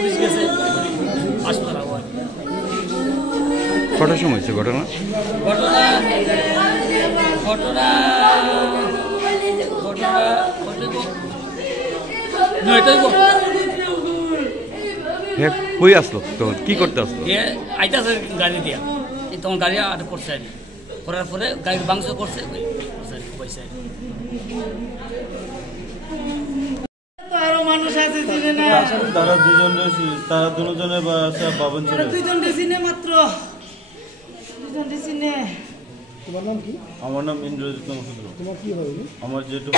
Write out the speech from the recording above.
Police গেছে হাসপাতাল। কটার সময় হয়েছে ঘটনা? ঘটনা ঘটনা হ্যাঁ, কই আসলো তখন, কি করতে আসলো? আইতাছে গাড়ি দিয়া, তখন গাড়ি আর করছে আর করার পরে গাড়ির বাংশ করছে পয়সা। আরো মানুষ আছে চিনে না, তারা দুজনে বাবন ছিল, দুজনকে চিনে মাত্র, দুজনকে চিনে। আমার নাম ইন্দ্রজিৎ নমস্কার। তোমার কি হয়? আমার যেটু